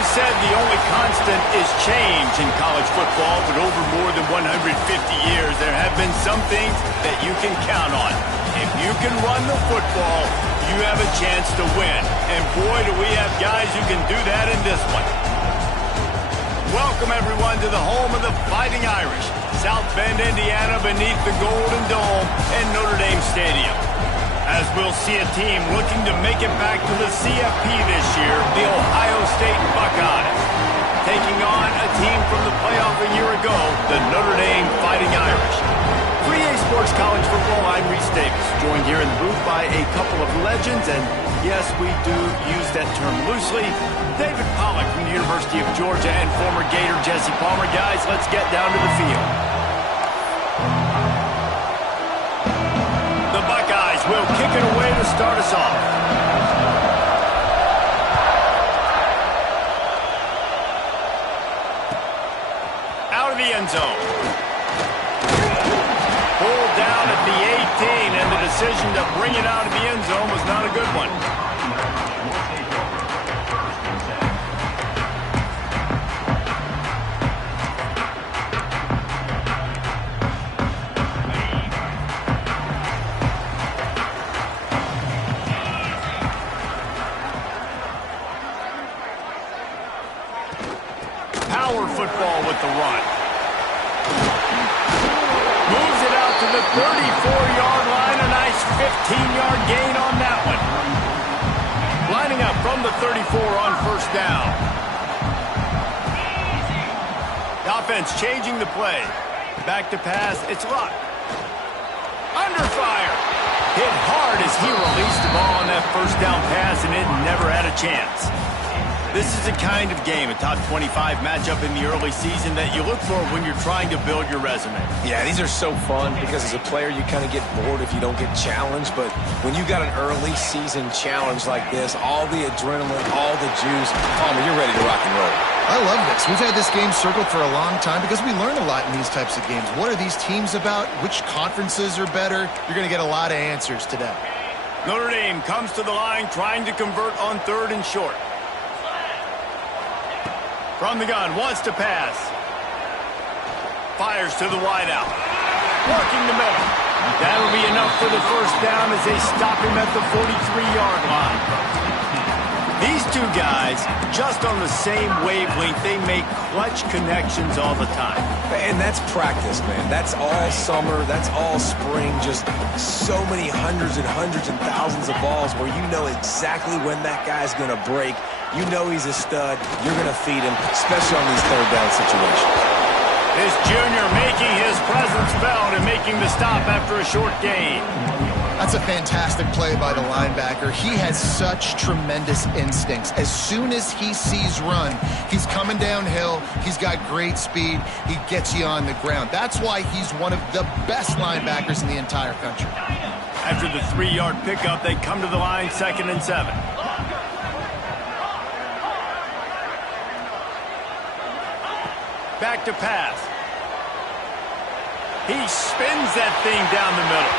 is said the only constant is change in college football, but over more than 150 years, there have been some things that you can count on. If you can run the football, you have a chance to win. And boy, do we have guys who can do that in this one. Welcome, everyone, to the home of the Fighting Irish, South Bend, Indiana, beneath the Golden Dome and Notre Dame Stadium. As we'll see a team looking to make it back to the CFP this year, the Ohio State Buckeyes, taking on a team from the playoff a year ago, the Notre Dame Fighting Irish. For EA Sports College Football, I'm Reese Davis, joined here in the booth by a couple of legends, and yes, we do use that term loosely. David Pollack from the University of Georgia and former Gator Jesse Palmer. Guys, let's get down to the field. The Buckeyes will kick it away to start us off. Out of the end zone. Pulled down at the 18, and the decision to bring it out of the end zone was not a good one. Power football with the run. Moves it out to the 34-yard line. A nice 15-yard gain on that one. Lining up from the 34 on first down. The offense changing the play. Back to pass. It's Luck. Under fire. Hit hard as he released the ball on that first down pass, and it never had a chance. This is the kind of game, a top 25 matchup in the early season, that you look for when you're trying to build your resume. Yeah, these are so fun because as a player, you kind of get bored if you don't get challenged. But when you got an early season challenge like this, all the adrenaline, all the juice, Palmer, you're ready to rock and roll. I love this. We've had this game circled for a long time because we learn a lot in these types of games. What are these teams about? Which conferences are better? You're going to get a lot of answers today. Notre Dame comes to the line trying to convert on third and short. From the gun, wants to pass. Fires to the wideout. Working the middle. That'll be enough for the first down as they stop him at the 43-yard line. These two guys, just on the same wavelength, they make clutch connections all the time. And that's practice, man. That's all summer. That's all spring. Just so many hundreds and thousands of balls where you know exactly when that guy's going to break. You know he's a stud. You're going to feed him, especially on these third down situations. This junior making his presence felt and making the stop after a short gain. That's a fantastic play by the linebacker. He has such tremendous instincts. As soon as he sees run, he's coming downhill. He's got great speed. He gets you on the ground. That's why he's one of the best linebackers in the entire country. After the 3-yard pickup, they come to the line, 2nd and 7. Back to pass. He spins that thing down the middle.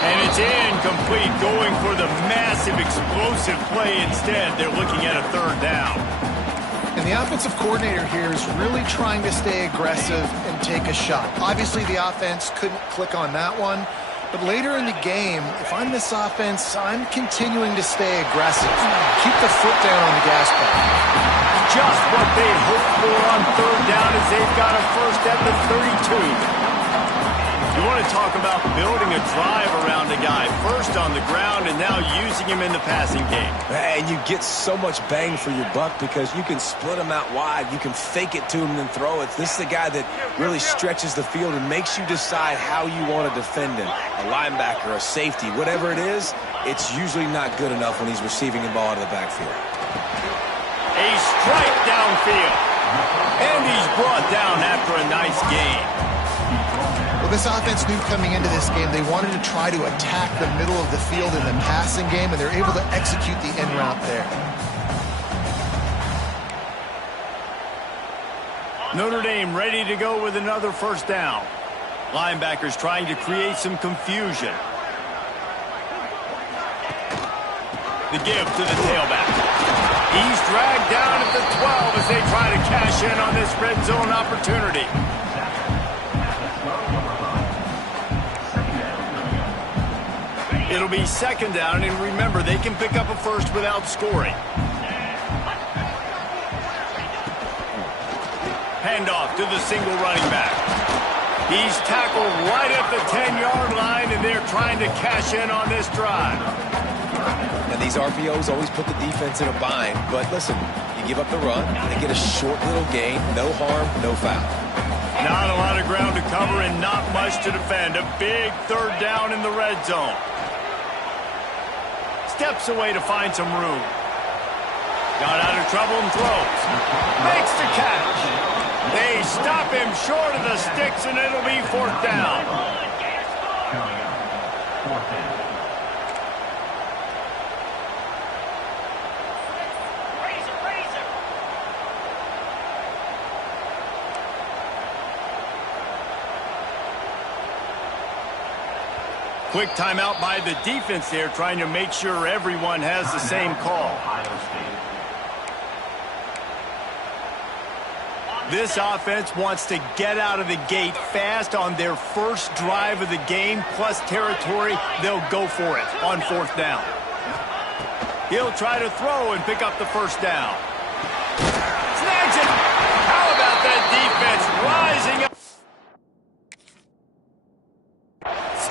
And it's incomplete, going for the massive explosive play instead. They're looking at a third down. And the offensive coordinator here is really trying to stay aggressive and take a shot. Obviously, the offense couldn't click on that one. But later in the game, if I'm this offense, I'm continuing to stay aggressive. Keep the foot down on the gas pedal. Just what they hoped for on third down as they've got a first at the 32. You want to talk about building a drive around a guy, first on the ground and now using him in the passing game. And you get so much bang for your buck because you can split him out wide. You can fake it to him and then throw it. This is a guy that really stretches the field and makes you decide how you want to defend him. A linebacker, a safety, whatever it is, it's usually not good enough when he's receiving the ball out of the backfield. A strike downfield. And he's brought down after a nice gain. Well, this offense knew coming into this game they wanted to try to attack the middle of the field in the passing game, and they're able to execute the in route there. Notre Dame ready to go with another first down. Linebackers trying to create some confusion. The give to the tailback. He's dragged down at the 12 as they try to cash in on this red zone opportunity. It'll be second down, and remember, they can pick up a first without scoring. Handoff to the single running back. He's tackled right at the 10-yard line, and they're trying to cash in on this drive. And these RPOs always put the defense in a bind, but listen, you give up the run, they get a short little gain, no harm, no foul. Not a lot of ground to cover and not much to defend. A big third down in the red zone. Steps away to find some room. Got out of trouble and throws. Makes the catch. They stop him short of the sticks, and it'll be fourth down. Quick timeout by the defense there, trying to make sure everyone has the same call. This offense wants to get out of the gate fast on their first drive of the game, plus territory. They'll go for it on fourth down. He'll try to throw and pick up the first down. Snags it! How about that defense rising up?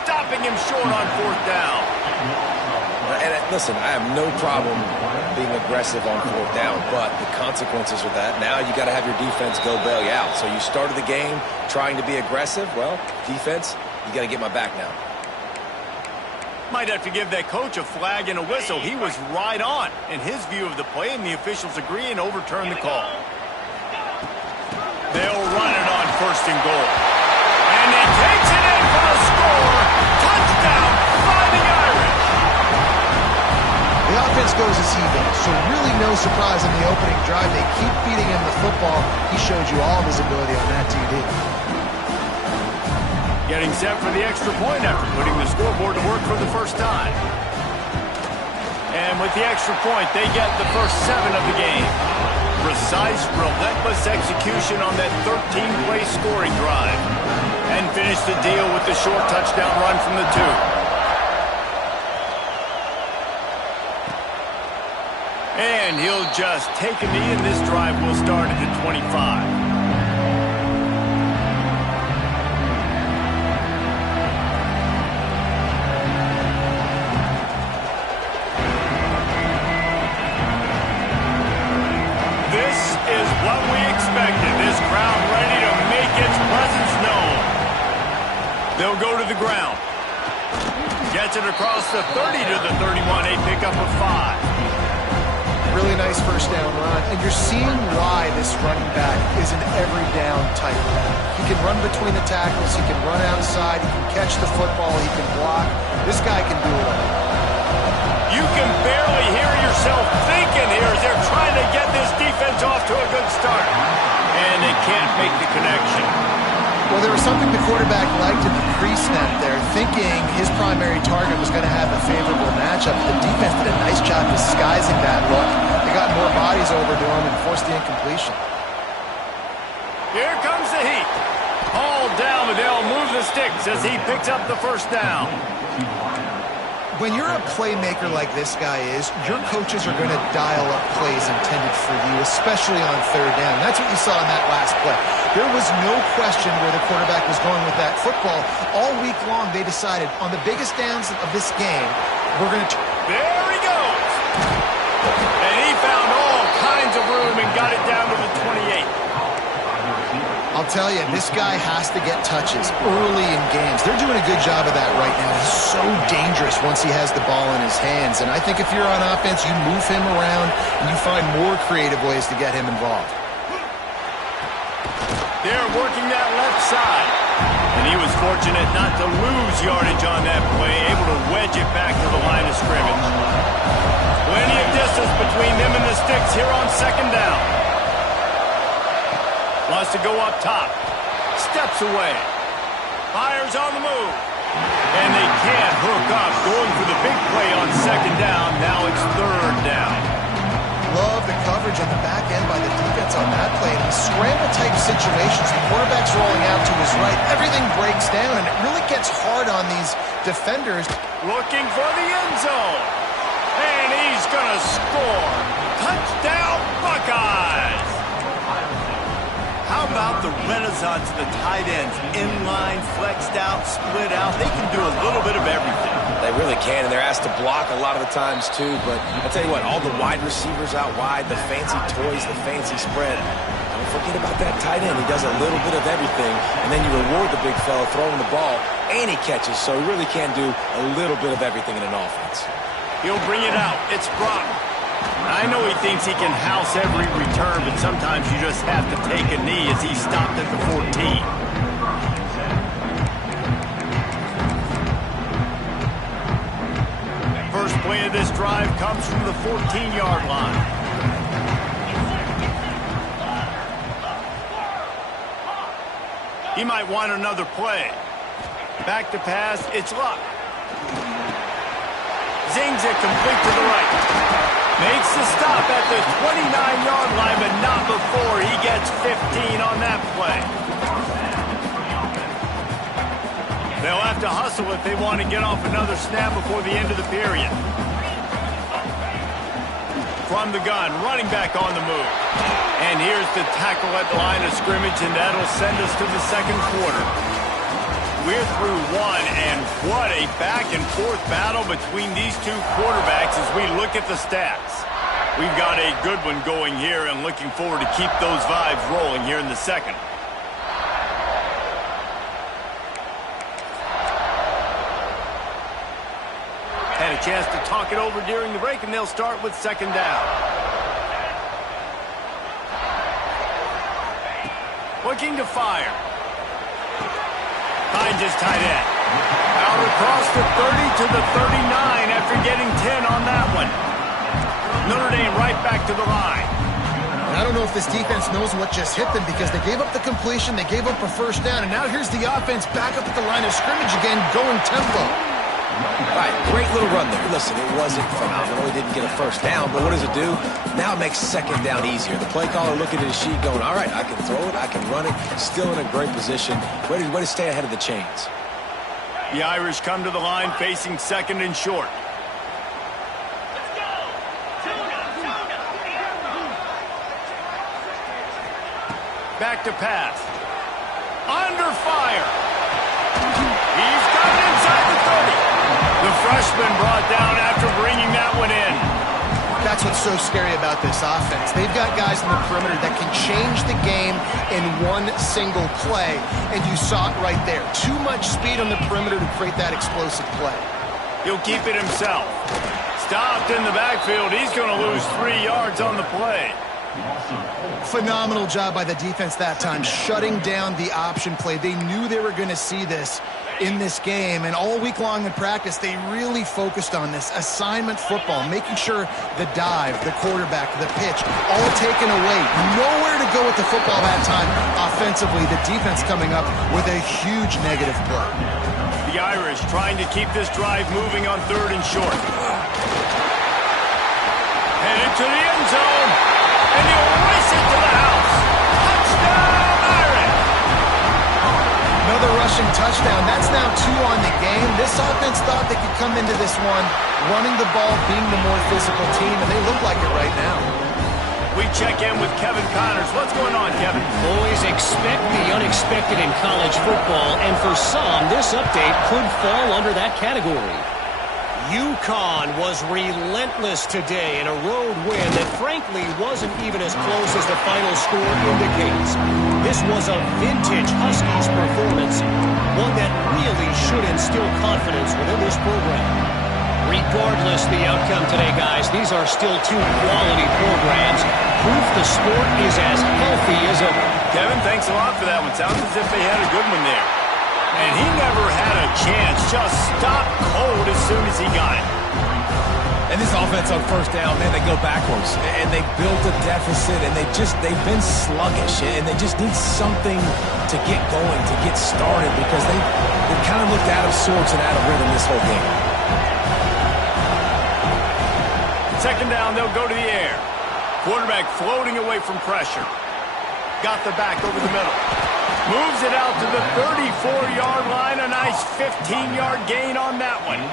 Stopping him short on fourth down. And listen, I have no problem being aggressive on fourth down, but the consequences of that, now you got to have your defense go bail you out. So you started the game trying to be aggressive. Well, defense, you got to get my back now. Might have to give that coach a flag and a whistle. He was right on in his view of the play, and the officials agree and overturn the call. They'll run it on first and goal. And he takes it in for the score. Touchdown, Fighting Irish. The offense goes as he goes, so really no surprise in the opening drive. They keep feeding him the football. He showed you all of his ability on that TD. Getting set for the extra point after putting the scoreboard to work for the first time. And with the extra point, they get the first 7 of the game. Precise, relentless execution on that 13-play scoring drive. And finish the deal with the short touchdown run from the 2. And he'll just take a knee, and this drive will start at the 25. This is what we expected. This crowd ready to make its presence known. They'll go to the ground. Gets it across the 30 to the 31. A pickup of 5. Really nice first down run, and you're seeing why this running back is an every down type back. He can run between the tackles, he can run outside, he can catch the football, he can block. This guy can do it all. You can barely hear yourself thinking here as they're trying to get this defense off to a good start. And they can't make the connection. Well, there was something the quarterback liked in the pre-snap there, thinking his primary target was going to have a favorable matchup. The defense did a nice job disguising that look. They got more bodies over to him and forced the incompletion. Here comes the heat. Hauled down, but they'll move the sticks as he picks up the first down. When you're a playmaker like this guy is, your coaches are going to dial up plays intended for you, especially on third down. That's what you saw in that last play. There was no question where the quarterback was going with that football. All week long, they decided on the biggest downs of this game, we're going to... There he goes! And he found all kinds of room and got it down to the 28. I'll tell you, this guy has to get touches early in games. They're doing a good job of that right now. He's so dangerous once he has the ball in his hands. And I think if you're on offense, you move him around and you find more creative ways to get him involved. They're working that left side. And he was fortunate not to lose yardage on that play, able to wedge it back to the line of scrimmage. Plenty of distance between them and the sticks here on second down. Wants to go up top. Steps away. Fires on the move. And they can't hook up. Going for the big play on second down. Now it's third down. love the coverage on the back end by the defense on that play. In scramble-type situations, the quarterback's rolling out to his right. Everything breaks down, and it really gets hard on these defenders. Looking for the end zone. And he's going to score. Touchdown, Buckeyes! How about the renaissance of the tight ends? Inline, flexed out, split out. They can do a little bit of everything. They really can, and they're asked to block a lot of the times, too. But I'll tell you what, all the wide receivers out wide, the fancy toys, the fancy spread. Don't forget about that tight end. He does a little bit of everything, and then you reward the big fella throwing the ball, and he catches, so he really can do a little bit of everything in an offense. He'll bring it out. It's Brock. I know he thinks he can house every return, but sometimes you just have to take a knee as he stopped at the 14. First play of this drive comes from the 14-yard line. He might want another play. Back to pass, it's Luck. Zings it complete to the right. Makes the stop at the 29-yard line, but not before he gets 15 on that play. They'll have to hustle if they want to get off another snap before the end of the period. From the gun, running back on the move. And here's the tackle at the line of scrimmage, and that'll send us to the second quarter. We're through one, and what a back-and-forth battle between these two quarterbacks as we look at the stats. We've got a good one going here, and looking forward to keep those vibes rolling here in the second. Had a chance to talk it over during the break, and they'll start with second down. Looking to fire. Finds his tight end. Out across the 30 to the 39 after getting 10 on that one. Notre Dame right back to the line. And I don't know if this defense knows what just hit them because they gave up the completion, they gave up a first down, and now here's the offense back up at the line of scrimmage again, going tempo. All right, great little run there. Listen, it wasn't phenomenal. He didn't get a first down, but what does it do? Now it makes second down easier. The play caller looking at his sheet going, all right, I can throw it, I can run it. Still in a great position. Way to stay ahead of the chains. The Irish come to the line facing second and short. Back to pass. Under fire. He's got it inside the 30. The freshman brought down after bringing that one in. That's what's so scary about this offense. They've got guys in the perimeter that can change the game in one single play, and you saw it right there. Too much speed on the perimeter to create that explosive play. He'll keep it himself. Stopped in the backfield. He's going to lose 3 yards on the play. Phenomenal job by the defense that time, shutting down the option play. They knew they were going to see this in this game, and all week long in practice, they really focused on this assignment football, making sure the dive, the quarterback, the pitch, all taken away. Nowhere to go with the football that time offensively. The defense coming up with a huge negative play. The Irish trying to keep this drive moving on third and short. Headed to the end zone. And he'll race it to the house. Touchdown, Irish! Another rushing touchdown. That's now 2 on the game. This offense thought they could come into this one running the ball, being the more physical team, and they look like it right now. We check in with Kevin Connors. What's going on, Kevin? Boys, expect the unexpected in college football, and for some, this update could fall under that category. UConn was relentless today in a road win that frankly wasn't even as close as the final score indicates. This was a vintage Huskies performance, one that really should instill confidence within this program. Regardless the outcome today, guys, these are still 2 quality programs. Proof the sport is as healthy as ever. Kevin, thanks a lot for that one. Sounds as if they had a good one there. And he never had a chance. Just stopped cold as soon as he got it. And this offense on first down, man, they go backwards. And they built a deficit, and they've been sluggish. And they just need something to get going, to get started, because they kind of looked out of sorts and out of rhythm this whole game. Second down, they'll go to the air. Quarterback floating away from pressure. Got the back over the middle. Moves it out to the 34-yard line. A nice 15-yard gain on that one.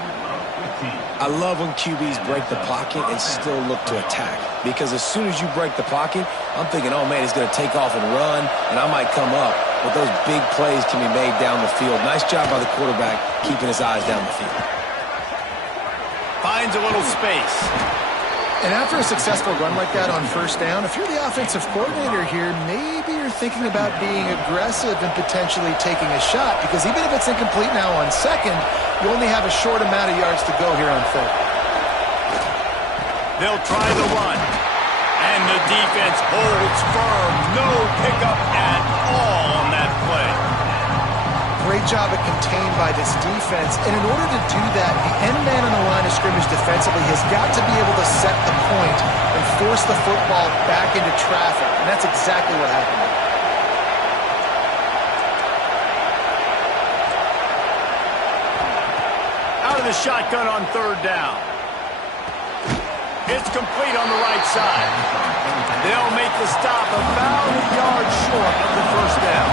I love when QBs break the pocket and still look to attack. Because as soon as you break the pocket, I'm thinking, oh, man, he's going to take off and run, and I might come up. But those big plays can be made down the field. Nice job by the quarterback keeping his eyes down the field. Finds a little space. And after a successful run like that on first down, if you're the offensive coordinator here, maybe you're thinking about being aggressive and potentially taking a shot, because even if it's incomplete now on second, you only have a short amount of yards to go here on third. They'll try the run. And the defense holds firm. No pickup at all on that play. Great job at contained by this defense. And in order to do that, the end man on the line of scrimmage defensively has got to be able to set the point and force the football back into traffic. And that's exactly what happened. Out of the shotgun on third down. It's complete on the right side. They'll make the stop about a yard short of the first down.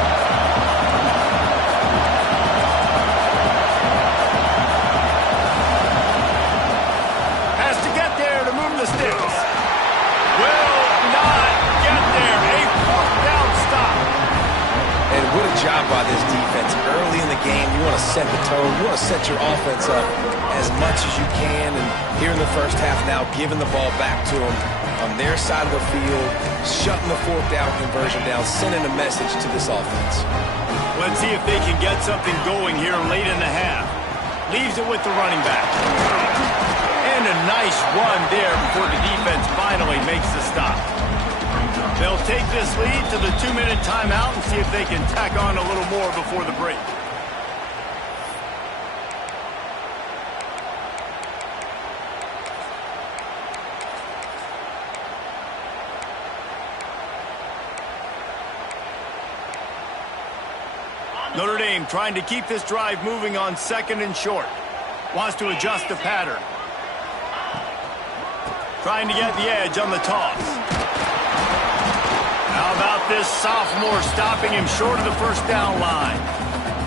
Has to get there to move the sticks. Will not get there. A fourth down stop. And what a job by this defense. Early in the game, you want to set the tone. You want to set your offense up as much as you can. And here in the first half now, giving the ball back to them on their side of the field, shutting the fourth down conversion down, sending a message to this offense. Let's see if they can get something going here late in the half. Leaves it with the running back. And a nice run there before the defense finally makes the stop. They'll take this lead to the 2-minute timeout and see if they can tack on a little more before the break. Notre Dame trying to keep this drive moving on second and short. Wants to adjust the pattern. Trying to get the edge on the toss. How about this sophomore stopping him short of the first down line?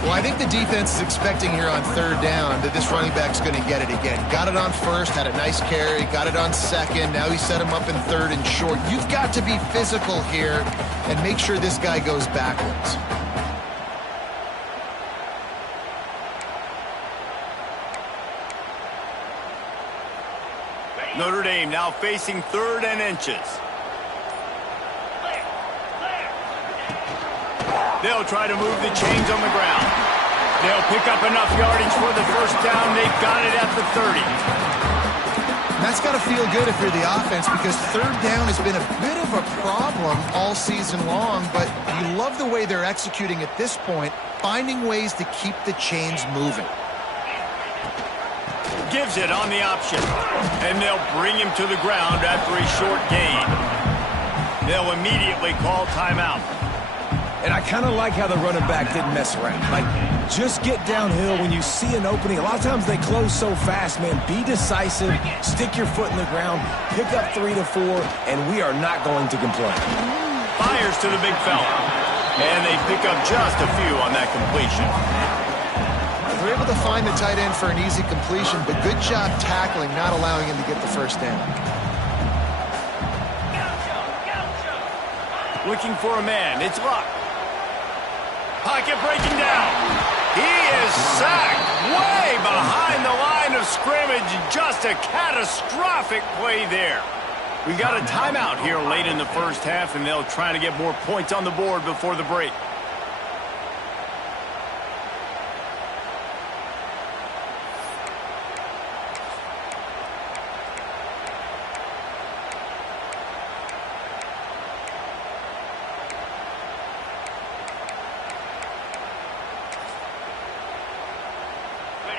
Well, I think the defense is expecting here on third down that this running back's going to get it again. Got it on first, had a nice carry, got it on second. Now he set him up in third and short. You've got to be physical here and make sure this guy goes backwards. Notre Dame now facing third and inches. They'll try to move the chains on the ground. They'll pick up enough yardage for the first down. They've got it at the 30. And that's got to feel good if you're the offense, because third down has been a bit of a problem all season long, but you love the way they're executing at this point, finding ways to keep the chains moving. Gives it on the option. And they'll bring him to the ground after a short gain. They'll immediately call timeout. And I kind of like how the running back didn't mess around. Like, just get downhill when you see an opening. A lot of times they close so fast, man. Be decisive, stick your foot in the ground, pick up 3 to 4, and we are not going to complain. Fires to the big fella. And they pick up just a few on that completion. They're able to find the tight end for an easy completion, but good job tackling, not allowing him to get the first down. Looking for a man. It's Luck. Pocket breaking down. He is sacked way behind the line of scrimmage. Just a catastrophic play there. We got a timeout here late in the first half, and they'll try to get more points on the board before the break.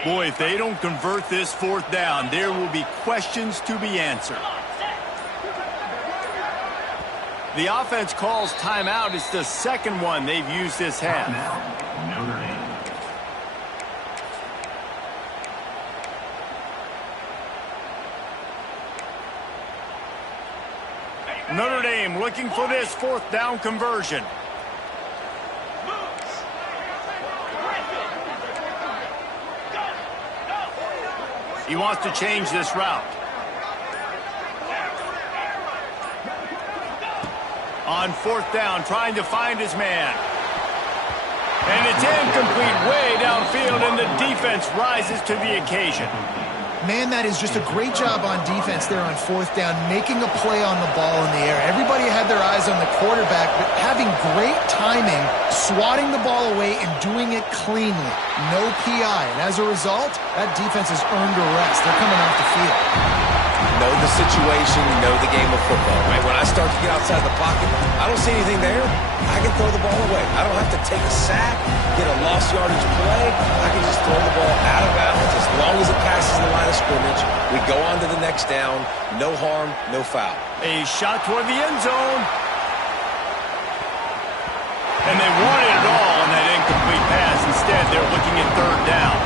Boy, if they don't convert this fourth down, there will be questions to be answered. The offense calls timeout. It's the second one they've used this half. Notre Dame looking for this fourth down conversion. He wants to change this route. On fourth down, trying to find his man. And it's incomplete way downfield, and the defense rises to the occasion. Man, that is just a great job on defense there on fourth down, making a play on the ball in the air. Everybody had their eyes on the quarterback, but having great timing, swatting the ball away, and doing it cleanly. No PI, and as a result, that defense has earned a rest. They're coming off the field. Know the situation, know the game of football, right? When I start to get outside the pocket, I don't see anything there. I can throw the ball away. I don't have to take a sack, get a lost yardage play. I can just throw the ball out of bounds as long as it passes the line of scrimmage. We go on to the next down. No harm, no foul. A shot toward the end zone. And they wanted it all on that incomplete pass. Instead, they're looking at third down.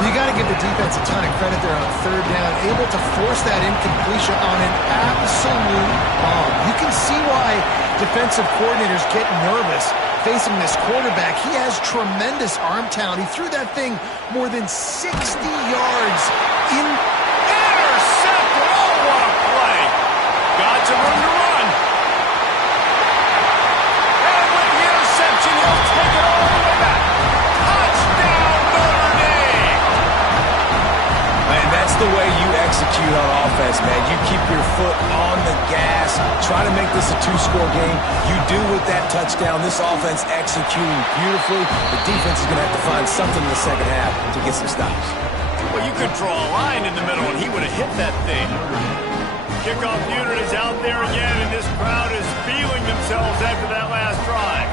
You got to give the defense a ton of credit there on third down, able to force that incompletion on an absolute bomb. You can see why defensive coordinators get nervous facing this quarterback. He has tremendous arm talent. He threw that thing more than 60 yards in. Intercepted! Oh, what a play! Got some room to run. And with the interception, he'll take it all the way back. Touchdown, Notre Dame! Man, that's the way you execute on offense, man. You keep your foot on the gas, try to make this a two-score game. You do with that touchdown. This offense executing beautifully. The defense is going to have to find something in the second half to get some stops. Well, you could draw a line in the middle, and he would have hit that thing. Kickoff unit is out there again, and this crowd is feeling themselves after that last drive.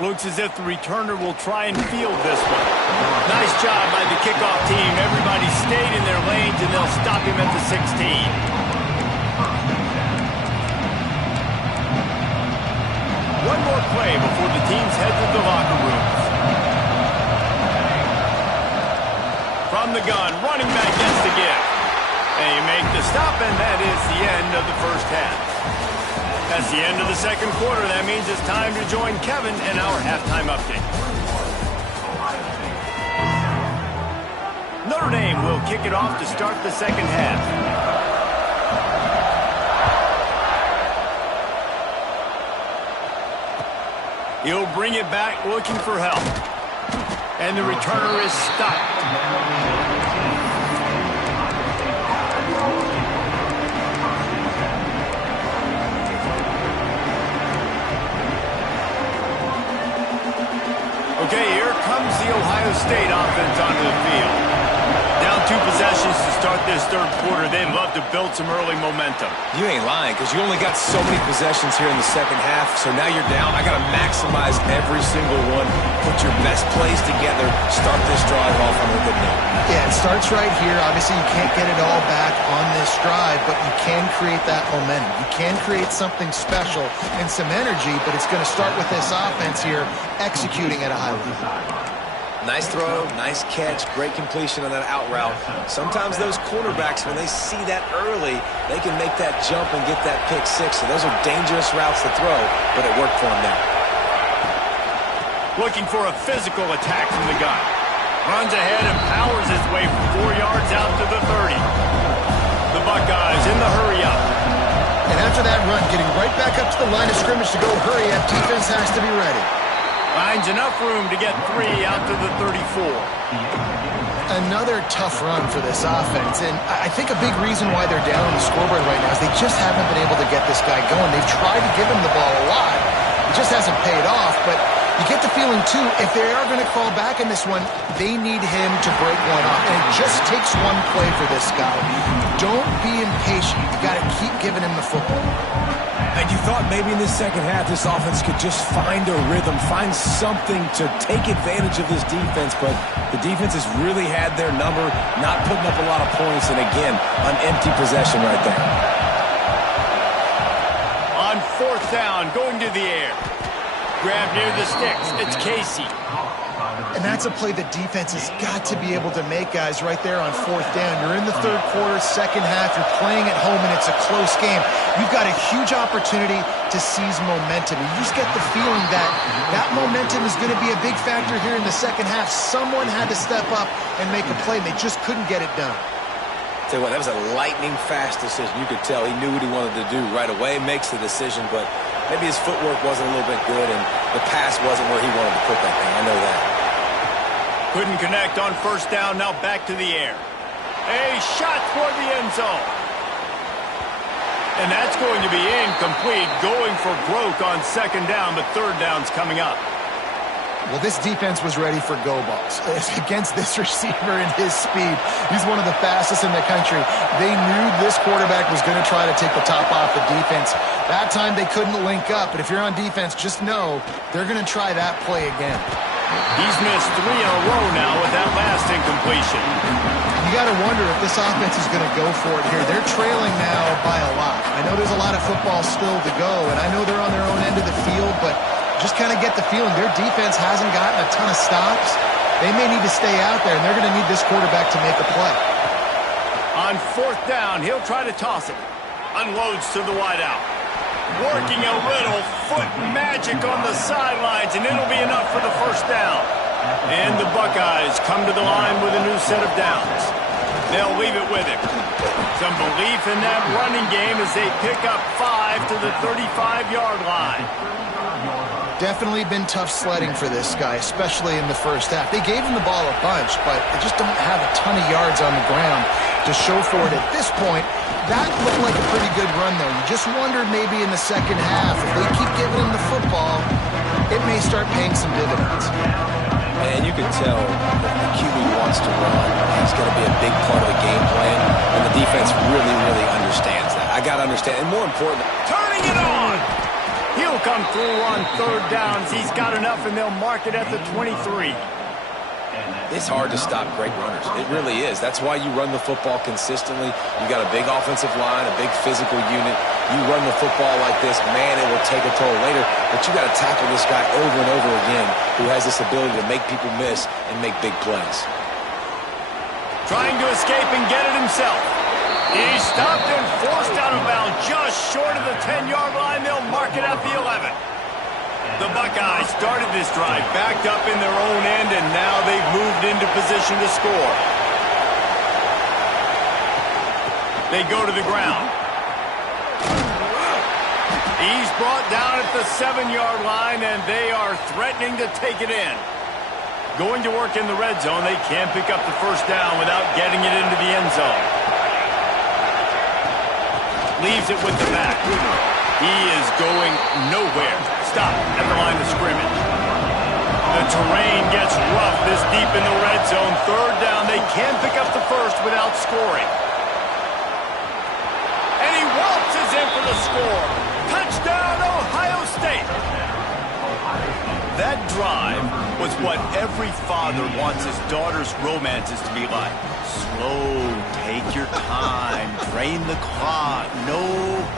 Looks as if the returner will try and field this one. Nice job by the kickoff team. Everybody stayed in their lanes, and they'll stop him at the 16. One more play before the teams head to the locker rooms. From the gun, running back gets the give. They make the stop, and that is the end of the first half. That's the end of the second quarter. That means it's time to join Kevin in our halftime update. Notre Dame will kick it off to start the second half. He'll bring it back looking for help. And the returner is stopped. Okay, here comes the Ohio State offense onto the field. Down 2 possessions to start this third quarter. They'd love to build some early momentum. You ain't lying, because you only got so many possessions here in the second half, so now you're down. I got to maximize every single one. Put your best plays together. Start this drive off on a good note. Yeah, it starts right here. Obviously, you can't get it all back on this drive, but you can create that momentum. You can create something special and some energy, but it's going to start with this offense here executing at a high level. Nice throw, nice catch, great completion on that out route. Sometimes those quarterbacks, when they see that early, they can make that jump and get that pick six. So those are dangerous routes to throw, but it worked for him now. Looking for a physical attack from the gun. Runs ahead and powers his way for 4 yards out to the 30. The Buckeyes in the hurry up. And after that run, getting right back up to the line of scrimmage to go hurry up, defense has to be ready. Finds enough room to get 3 out to the 34. Another tough run for this offense, and I think a big reason why they're down on the scoreboard right now is they just haven't been able to get this guy going. They've tried to give him the ball a lot. It just hasn't paid off, but you get the feeling, too, if they are going to crawl back in this one, they need him to break one off, and it just takes one play for this guy. Don't be impatient. You got to keep giving him the football. And you thought maybe in this second half this offense could just find a rhythm, find something to take advantage of this defense, but the defense has really had their number, not putting up a lot of points, and again, an empty possession right there. On fourth down, going to the air. Grab near the sticks. It's Casey. And that's a play the defense has got to be able to make, guys, right there on fourth down. You're in the third quarter, second half. You're playing at home, and it's a close game. You've got a huge opportunity to seize momentum. You just get the feeling that that momentum is going to be a big factor here in the second half. Someone had to step up and make a play, and they just couldn't get it done. Tell you what, that was a lightning-fast decision. You could tell he knew what he wanted to do right away, makes the decision, but maybe his footwork wasn't a little bit good, and the pass wasn't where he wanted to put that thing. I know that. Couldn't connect on first down, now back to the air. A shot for the end zone. And that's going to be incomplete, going for broke on second down, but third down's coming up. Well, this defense was ready for go balls. Against this receiver and his speed, he's one of the fastest in the country. They knew this quarterback was going to try to take the top off the defense. That time they couldn't link up, but if you're on defense, just know they're going to try that play again. He's missed 3 in a row now with that last incompletion. You got to wonder if this offense is going to go for it here. They're trailing now by a lot. I know there's a lot of football still to go, and I know they're on their own end of the field, but just kind of get the feeling their defense hasn't gotten a ton of stops. They may need to stay out there, and they're going to need this quarterback to make a play. On fourth down, he'll try to toss it. Unloads to the wideout. Working a little foot magic on the sidelines, and it'll be enough for the first down. And the Buckeyes come to the line with a new set of downs. They'll leave it with him. Some belief in that running game as they pick up 5 to the 35-yard line. Definitely been tough sledding for this guy, especially in the first half. They gave him the ball a bunch, but they just don't have a ton of yards on the ground to show for it at this point. That looked like a pretty good run, though. You just wondered maybe in the second half, if they keep giving him the football, it may start paying some dividends. And you can tell that the QB wants to run. He's going to be a big part of the game plan, and the defense really, really understands that. I got to understand, and more important, turning it on! He'll come through on third downs. He's got enough, and they'll mark it at the 23. It's hard to stop great runners. It really is. That's why you run the football consistently. You got a big offensive line, a big physical unit. You run the football like this, man, it will take a toll later. But you got to tackle this guy over and over again who has this ability to make people miss and make big plays. Trying to escape and get it himself. He's stopped and forced out of bounds just short of the 10-yard line. They'll mark it at the 11. The Buckeyes started this drive backed up in their own end, and now they've moved into position to score. They go to the ground. He's brought down at the 7-yard line, and they are threatening to take it in. Going to work in the red zone. They can't pick up the first down without getting it into the end zone. Leaves it with the back. He is going nowhere. Stop at the line of scrimmage. The terrain gets rough this deep in the red zone. Third down. They can't pick up the first without scoring. And he waltzes in for the score. Touchdown, Ohio State. That drive was what every father wants his daughter's romances to be like. Slow, take your time, drain the clock, no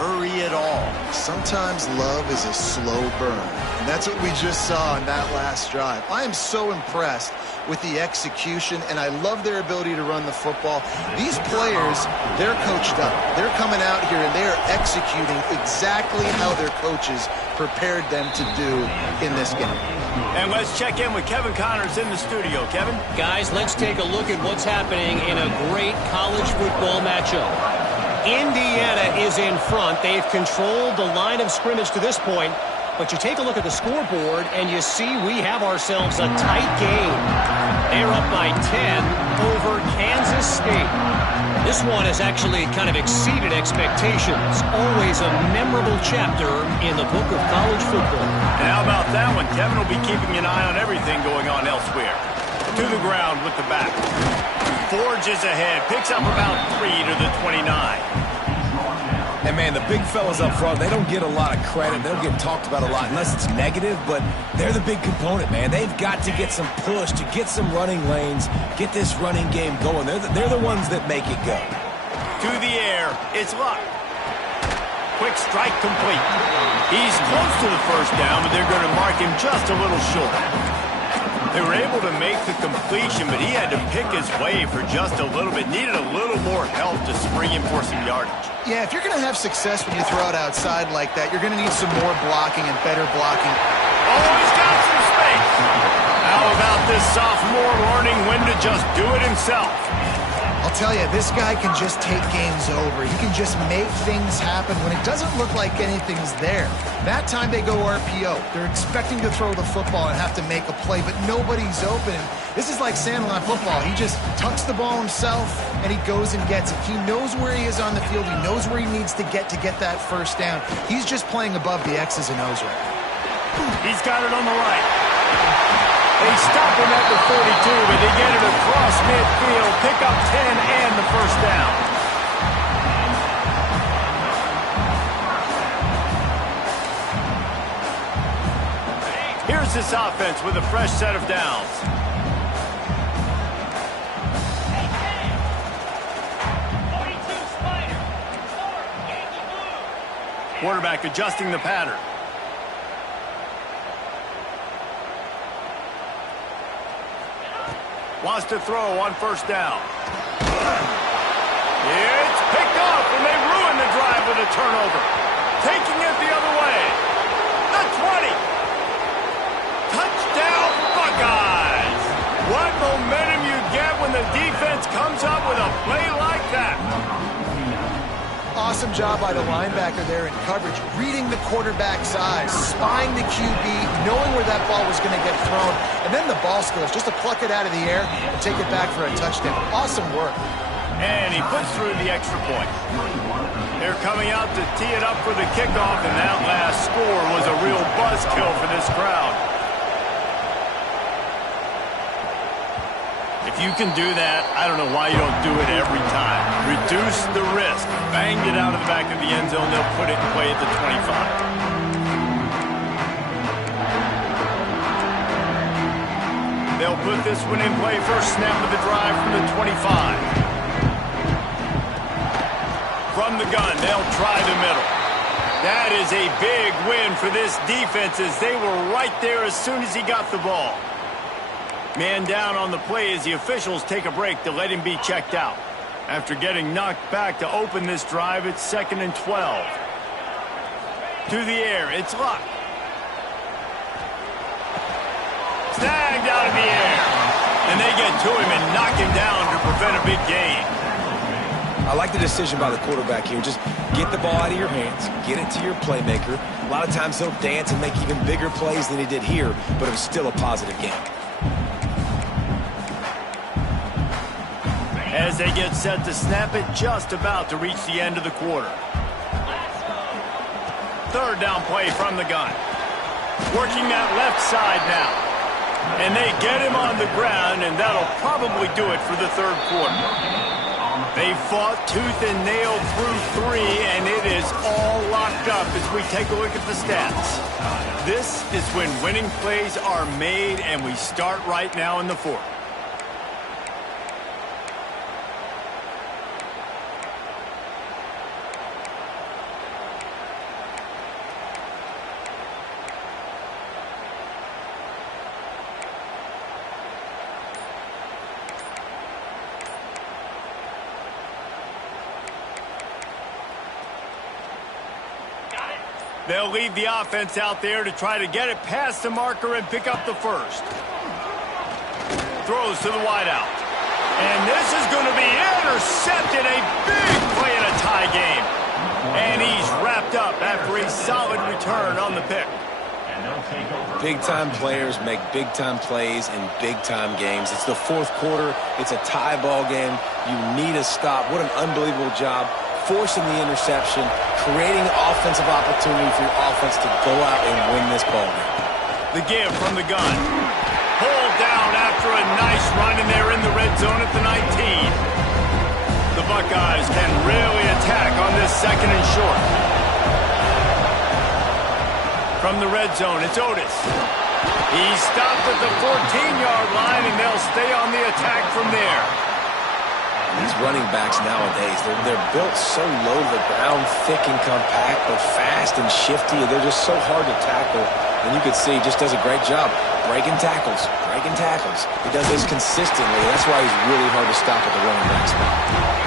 hurry at all. Sometimes love is a slow burn, and that's what we just saw in that last drive. I am so impressed with the execution, and I love their ability to run the football. These players, they're coached up. They're coming out here, and they are executing exactly how their coaches prepared them to do in this game. And let's check in with Kevin Connors in the studio. Kevin? Guys, let's take a look at what's happening in a great college football matchup. Indiana is in front. They've controlled the line of scrimmage to this point. But you take a look at the scoreboard, and you see we have ourselves a tight game. They're up by 10 over Kansas State. This one has actually kind of exceeded expectations. Always a memorable chapter in the book of college football. And how about that one? Kevin will be keeping an eye on everything going on elsewhere. To the ground with the back. Forges ahead. Picks up about 3 to the 29. And, man, the big fellas up front, they don't get a lot of credit. They don't get talked about a lot unless it's negative, but they're the big component, man. They've got to get some push, to get some running lanes, get this running game going. They're the ones that make it go. To the air. It's Luck. quick strike complete. He's close to the first down, but they're going to mark him just a little short. They were able to make the completion, but he had to pick his way for just a little bit. Needed a little more help to spring him for some yardage. Yeah, if you're going to have success when you throw it outside like that, you're going to need some more blocking and better blocking. Oh, he's got some space. How about this sophomore learning when to just do it himself? I'll tell you, this guy can just take games over. He can just make things happen when it doesn't look like anything's there. That time they go RPO. They're expecting to throw the football and have to make a play, but nobody's open. This is like Sandlot football. He just tucks the ball himself, and he goes and gets it. He knows where he is on the field. He knows where he needs to get that first down. He's just playing above the X's and O's right now. He's got it on the right. They stop him at the 42, but they get it across midfield, pick up 10 and the first down. Here's this offense with a fresh set of downs. Quarterback adjusting the pattern. Wants to throw on first down. It's picked off, and they ruin the drive with a turnover. Taking it the other way. The 20. Touchdown, Buckeyes. What momentum you get when the defense comes up with a play like that. Awesome job by the linebacker there in coverage, reading the quarterback's eyes, spying the QB, knowing where that ball was going to get thrown, and then the ball skills, just to pluck it out of the air and take it back for a touchdown. Awesome work. And he puts through the extra point. They're coming out to tee it up for the kickoff, and that last score was a real buzzkill for this crowd. If you can do that, I don't know why you don't do it every time. Reduce the risk. Banged it out of the back of the end zone. They'll put it in play at the 25. They'll put this one in play first snap of the drive from the 25. From the gun, they'll try the middle. That is a big win for this defense as they were right there as soon as he got the ball. Man down on the play as the officials take a break to let him be checked out. After getting knocked back to open this drive, it's 2nd and 12. To the air, it's Luck. Snagged out of the air. And they get to him and knock him down to prevent a big gain. I like the decision by the quarterback here. Just get the ball out of your hands, get it to your playmaker. A lot of times he'll dance and make even bigger plays than he did here, but it was still a positive game. As they get set to snap it, just about to reach the end of the quarter. Third down play from the gun. Working that left side now. And they get him on the ground, and that'll probably do it for the third quarter. They fought tooth and nail through 3, and it is all locked up as we take a look at the stats. This is when winning plays are made, and we start right now in the fourth. They'll leave the offense out there to try to get it past the marker and pick up the first. Throws to the wideout. And this is going to be intercepted. A big play in a tie game. And he's wrapped up after a solid return on the pick. Big-time players make big-time plays in big-time games. It's the fourth quarter. It's a tie ball game. You need a stop. What an unbelievable job. Forcing the interception, creating offensive opportunity for your offense to go out and win this ball game. The give from the gun. Pulled down after a nice run, and they're in the red zone at the 19. The Buckeyes can really attack on this 2nd and short. From the red zone, it's Otis. He stopped at the 14-yard line, and they'll stay on the attack from there. These running backs nowadays, they're built so low to the ground, thick and compact, but fast and shifty. They're just so hard to tackle. And you can see he just does a great job breaking tackles. He does this consistently. That's why he's really hard to stop at the running back spot.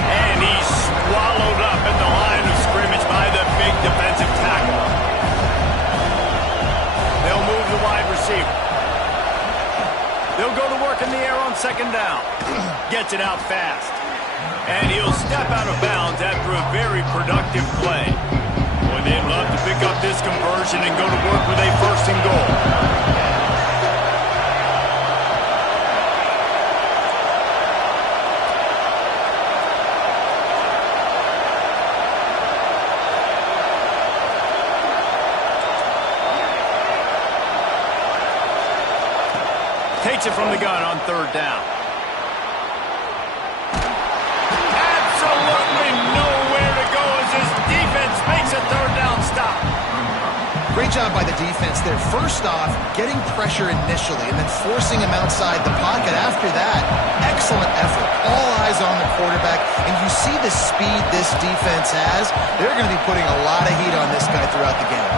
And he's swallowed up in the line of scrimmage by the big defensive tackle. They'll move the wide receiver. They'll go to work in the air on second down. Gets it out fast. And he'll step out of bounds after a very productive play. Boy, they'd love to pick up this conversion and go to work with a first and goal. Takes it from the gun on third down. Absolutely nowhere to go as his defense makes a third down stop. Great job by the defense there. First off, getting pressure initially and then forcing him outside the pocket. After that, excellent effort. All eyes on the quarterback. And you see the speed this defense has. They're going to be putting a lot of heat on this guy throughout the game.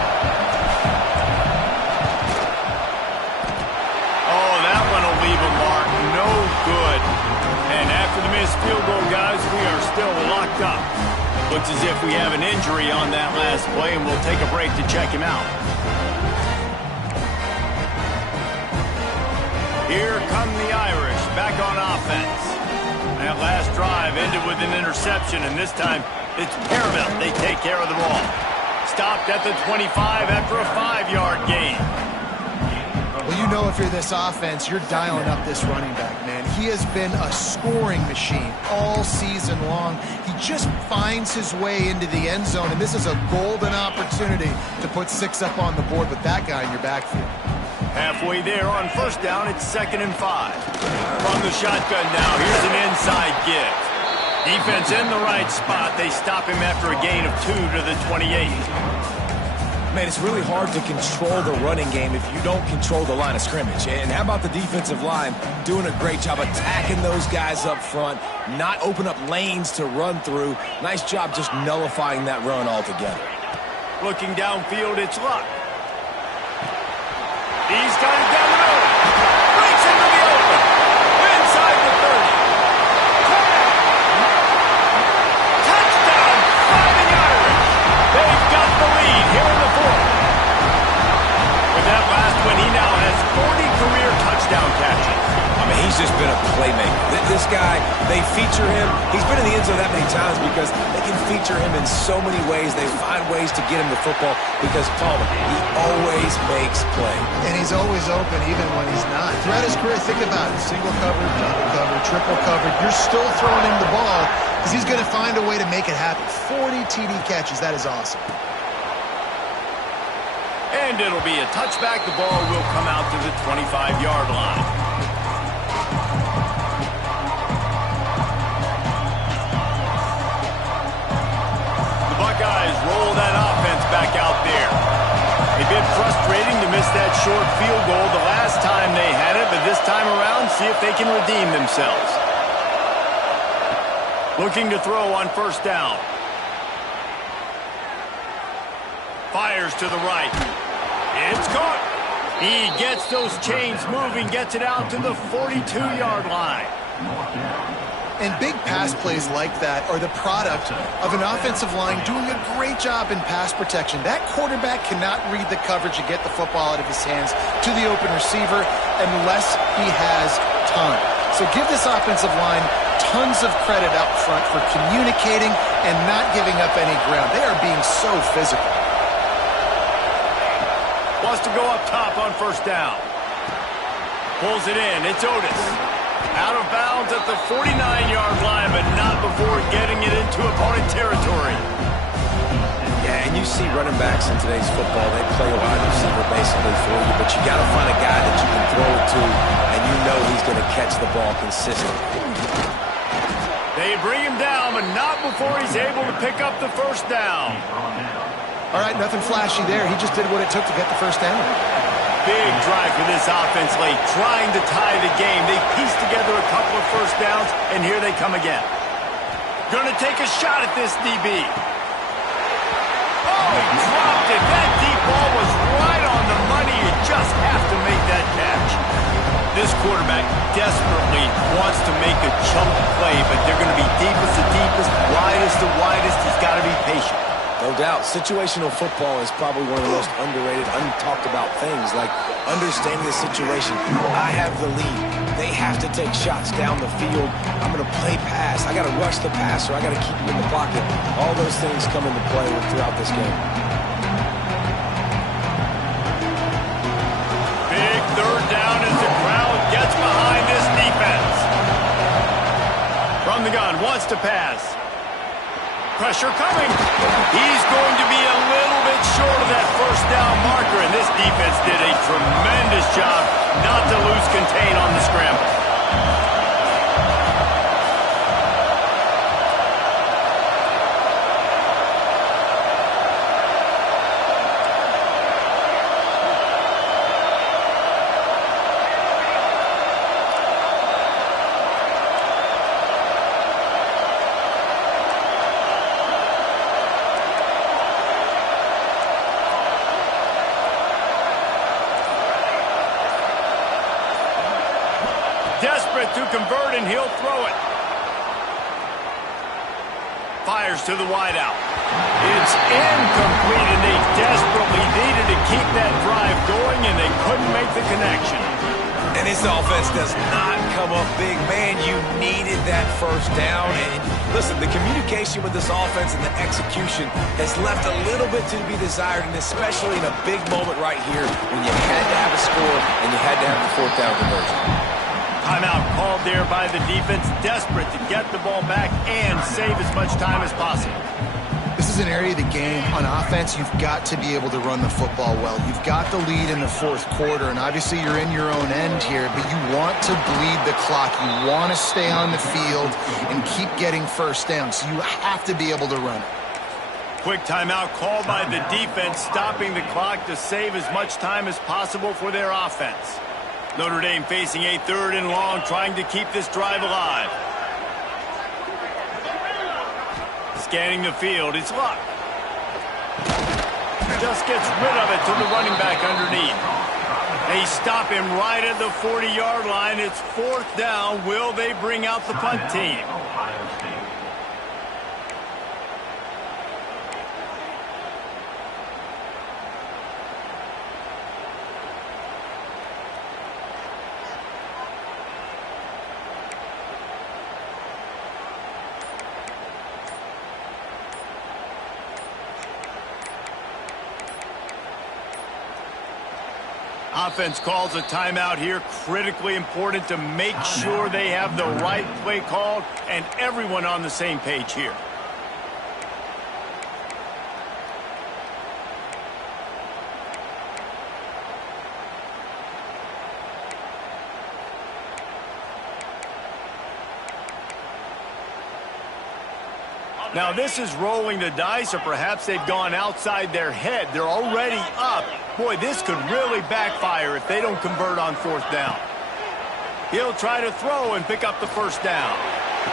Good. And after the missed field goal, guys, we are still locked up. Looks as if we have an injury on that last play, and we'll take a break to check him out. Here come the Irish, back on offense. That last drive ended with an interception, and this time it's paramount they take care of the ball. Stopped at the 25 after a 5-yard gain. Well, you know if you're this offense, you're dialing up this running back, man. He has been a scoring machine all season long. He just finds his way into the end zone, and this is a golden opportunity to put 6 up on the board with that guy in your backfield. Halfway there on first down, it's 2nd and 5. From the shotgun now, here's an inside give. Defense in the right spot. They stop him after a gain of 2 to the 28. Man, it's really hard to control the running game if you don't control the line of scrimmage. And how about the defensive line doing a great job attacking those guys up front, not open up lanes to run through. Nice job just nullifying that run altogether. Looking downfield, it's Luck. He's got it down the middle. Breaks into the open. Inside the 30. Touchdown, Fighting Irish. They've got the lead here in the 4th. With that last one, he now has 40 career touchdown catches. I mean, he's just been a playmaker. This guy, they feature him. He's been in the end zone that many times because they can feature him in so many ways. They find ways to get him the football because, Palmer, he always makes play. And he's always open even when he's not. Throughout his career, think about it. Single covered, double covered, triple covered. You're still throwing him the ball because he's going to find a way to make it happen. 40 TD catches. That is awesome. And it'll be a touchback. The ball will come out to the 25-yard line. The Buckeyes roll that offense back out there. They've been frustrating to miss that short field goal the last time they had it, but this time around, see if they can redeem themselves. Looking to throw on first down. Fires to the right. It's caught. He gets those chains moving, gets it out to the 42-yard line. And big pass plays like that are the product of an offensive line doing a great job in pass protection. That quarterback cannot read the coverage and get the football out of his hands to the open receiver unless he has time. So give this offensive line tons of credit up front for communicating and not giving up any ground. They are being so physical. Wants to go up top on first down. Pulls it in. It's Otis. Out of bounds at the 49-yard line, but not before getting it into opponent territory. Yeah, and you see running backs in today's football, they play a wide receiver basically for you, but you got to find a guy that you can throw it to, and you know he's going to catch the ball consistently. They bring him down, but not before he's able to pick up the first down. All right, nothing flashy there. He just did what it took to get the first down. Big drive for this offense late, trying to tie the game. They pieced together a couple of first downs, and here they come again. Gonna take a shot at this DB. Oh, he dropped it. That deep ball was right on the money. You just have to make that catch. This quarterback desperately wants to make a chunk play, but they're going to be deepest to deepest, widest to widest. He's got to be patient. No doubt, situational football is probably one of the most underrated, untalked about things, like understanding the situation. I have the lead. They have to take shots down the field. I'm going to play pass. I got to rush the passer. I got to keep him in the pocket. All those things come into play throughout this game. Big third down as the crowd gets behind this defense. From the gun, wants to pass. Pressure coming. He's going to be a little bit short of that first down marker, and this defense did a tremendous job not to lose contain on the scramble. Desperate to convert, and he'll throw it. Fires to the wideout. It's incomplete, and they desperately needed to keep that drive going, and they couldn't make the connection. And this offense does not come up big. Man, you needed that first down. And listen, the communication with this offense and the execution has left a little bit to be desired, and especially in a big moment right here when you had to have a score and you had to have the fourth down conversion. Timeout called there by the defense, desperate to get the ball back and save as much time as possible. This is an area of the game. On offense, you've got to be able to run the football well. You've got the lead in the fourth quarter, and obviously you're in your own end here, but you want to bleed the clock. You want to stay on the field and keep getting first down, so you have to be able to run it. Quick timeout called by the defense, stopping the clock to save as much time as possible for their offense. Notre Dame facing a third and long, trying to keep this drive alive. Scanning the field, it's Luck. Just gets rid of it to the running back underneath. They stop him right at the 40-yard line. It's fourth down. Will they bring out the punt team? Offense calls a timeout here. Critically important to make sure they have the right play called and everyone on the same page here. Now this is rolling the dice, or perhaps they've gone outside their head. They're already up. Boy, this could really backfire if they don't convert on fourth down. He'll try to throw and pick up the first down.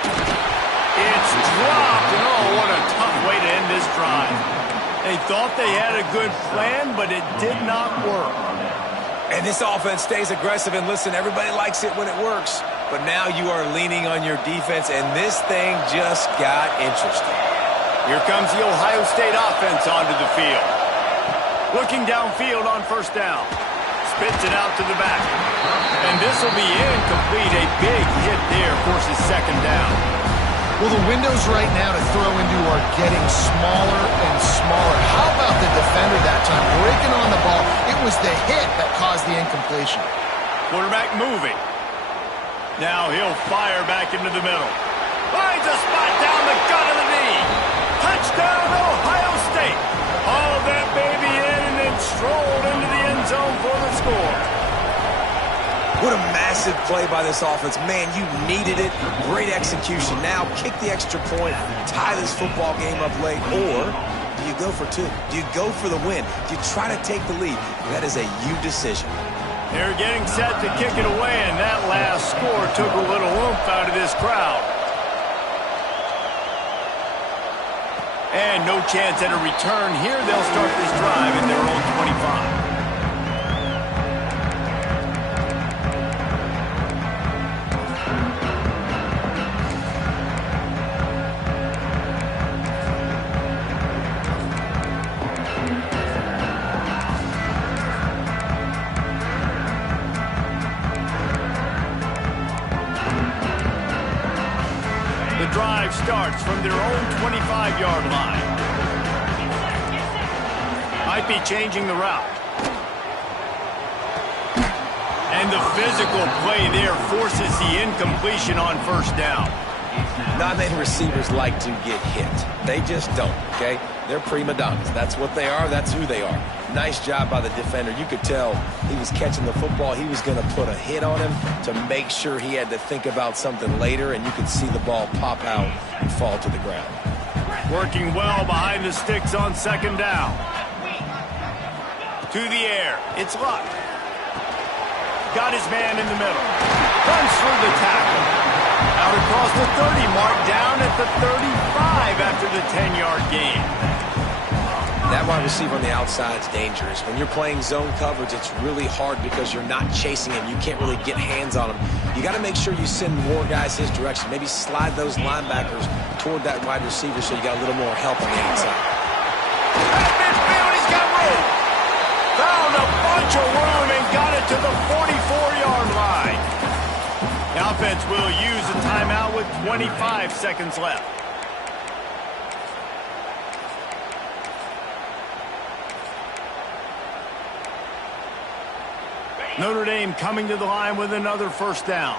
It's dropped, and oh, what a tough way to end this drive. They thought they had a good plan, but it did not work. And this offense stays aggressive, and listen, everybody likes it when it works. But now you are leaning on your defense, and this thing just got interesting. Here comes the Ohio State offense onto the field. Looking downfield on first down. Spits it out to the back. And this will be incomplete. A big hit there forces second down. Well, the windows right now to throw into are getting smaller and smaller. How about the defender that time? Breaking on the ball. It was the hit that caused the incompletion. Quarterback moving. Now he'll fire back into the middle. Finds a spot down the gut of the knee. Touchdown, Ohio State. Hauled that baby in and then strolled into the end zone for the score. What a massive play by this offense. Man, you needed it. Great execution. Now kick the extra point, tie this football game up late, or do you go for two? Do you go for the win? Do you try to take the lead? That is a you decision. They're getting set to kick it away, and that last score took a little oomph out of this crowd. And no chance at a return here. They'll start this drive in their own 25. The drive starts from their own 25-yard line. Might be changing the route. And the physical play there forces the incompletion on first down. Not many receivers like to get hit. They just don't, okay? They're prima donnas. That's what they are. That's who they are. Nice job by the defender. You could tell he was catching the football. He was going to put a hit on him to make sure he had to think about something later, and you could see the ball pop out and fall to the ground. Working well behind the sticks on second down. To the air. It's Luck. Got his man in the middle. Runs through the tackle. Out across the 30 mark, down at the 35 after the 10-yard gain. That wide receiver on the outside is dangerous. When you're playing zone coverage, it's really hard because you're not chasing him. You can't really get hands on him. You got to make sure you send more guys his direction. Maybe slide those linebackers toward that wide receiver so you got a little more help on the inside. At midfield, he's got room. Found a bunch of room and got it to the 44-yard line. The offense will use a timeout with 25 seconds left. Notre Dame coming to the line with another first down.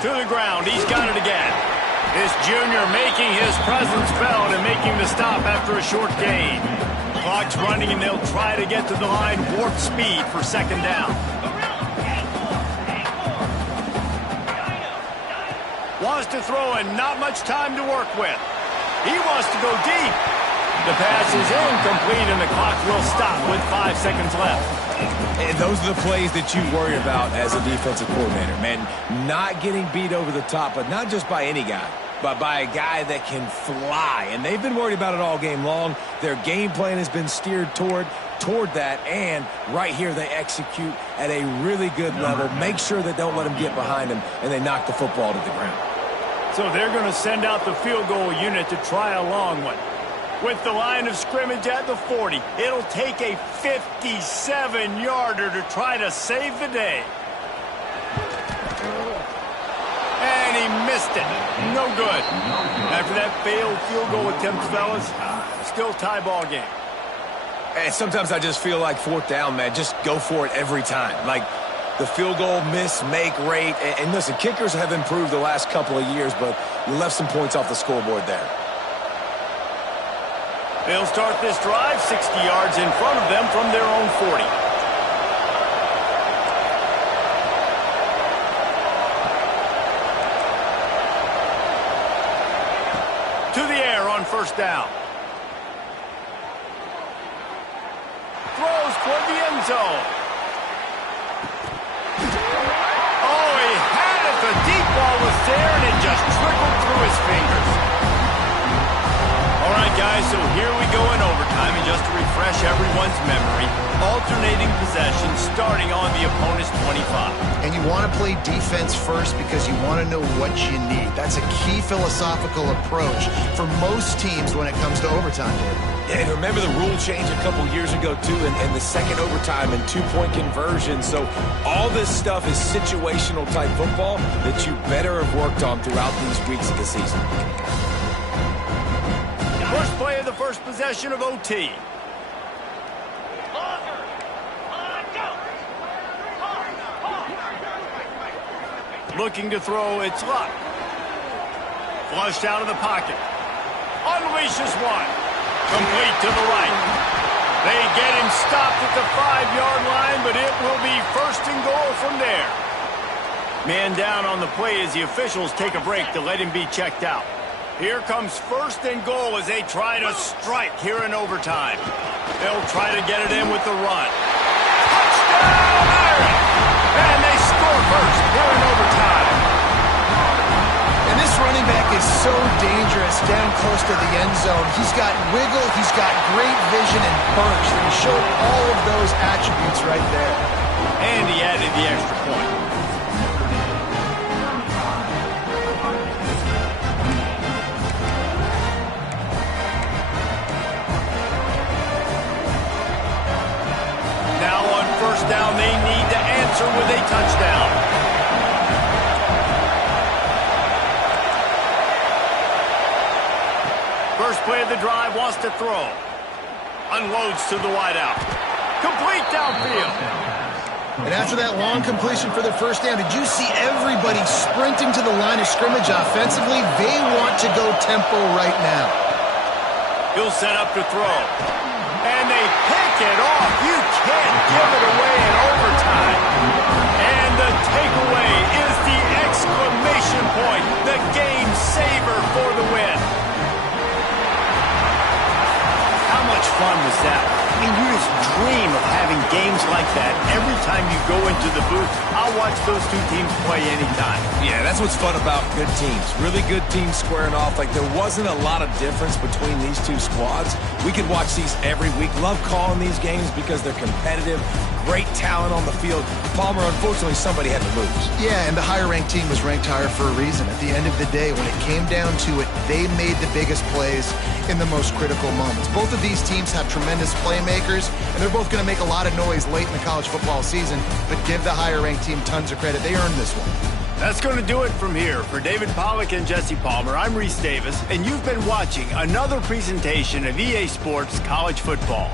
To the ground. He's got it again. This junior making his presence felt and making the stop after a short gain. Clock's running, and they'll try to get to the line warp speed for second down. Wants to throw and not much time to work with. He wants to go deep. The pass is incomplete, and the clock will stop with 5 seconds left. And those are the plays that you worry about as a defensive coordinator, man. Not getting beat over the top, but not just by any guy, but by a guy that can fly. And they've been worried about it all game long. Their game plan has been steered toward that, and right here they execute at a really good level. Make sure they don't let them get behind them, and they knock the football to the ground. So they're going to send out the field goal unit to try a long one. With the line of scrimmage at the 40, it'll take a 57-yarder to try to save the day. And he missed it. No good. After that failed field goal attempt, fellas, still tie ball game. And sometimes I just feel like fourth down, man, just go for it every time. Like the field goal miss-make rate. And listen, kickers have improved the last couple of years, but you left some points off the scoreboard there. They'll start this drive 60 yards in front of them from their own 40. To the air on first down. Throws toward the end zone. Oh, he had it. The deep ball was there, and it just trickled through his fingers. All right, guys, so here we go in overtime, and just to refresh everyone's memory, alternating possession starting on the opponent's 25. And you want to play defense first because you want to know what you need. That's a key philosophical approach for most teams when it comes to overtime. Yeah, and remember the rule change a couple years ago, too, and the second overtime and two-point conversion. So all this stuff is situational-type football that you better have worked on throughout these weeks of the season. First play of the first possession of OT. Looking to throw, it's Luck. Flushed out of the pocket. Unleashes one. Complete to the right. They get him stopped at the 5-yard line, but it will be first and goal from there. Man down on the play as the officials take a break to let him be checked out. Here comes first and goal as they try to strike here in overtime. They'll try to get it in with the run. Touchdown, Irish! And they score first here in overtime. And this running back is so dangerous down close to the end zone. He's got wiggle, he's got great vision and burst, and he showed all of those attributes right there. And he added the extra point. Now on first down, they need to answer with a touchdown. First play of the drive, wants to throw. Unloads to the wideout. Complete downfield. And after that long completion for their first down, did you see everybody sprinting to the line of scrimmage offensively? They want to go tempo right now. He'll set up to throw. And they pick it off. You can't give it away in overtime. And the takeaway is the exclamation point. The game saver for the win. How much fun was that? I mean, you just dream of having games like that every time you go into the booth. I'll watch those two teams play anytime. Yeah, that's what's fun about good teams. Really good teams squaring off. Like, there wasn't a lot of difference between these two squads. We could watch these every week. Love calling these games because they're competitive. Great talent on the field. Palmer, unfortunately, somebody had to lose. Yeah, and the higher-ranked team was ranked higher for a reason. At the end of the day, when it came down to it, they made the biggest plays in the most critical moments. Both of these teams have tremendous playmakers, and they're both going to make a lot of noise late in the college football season, but give the higher-ranked team tons of credit. They earned this one. That's going to do it from here. For David Pollack and Jesse Palmer, I'm Reese Davis, and you've been watching another presentation of EA Sports College Football.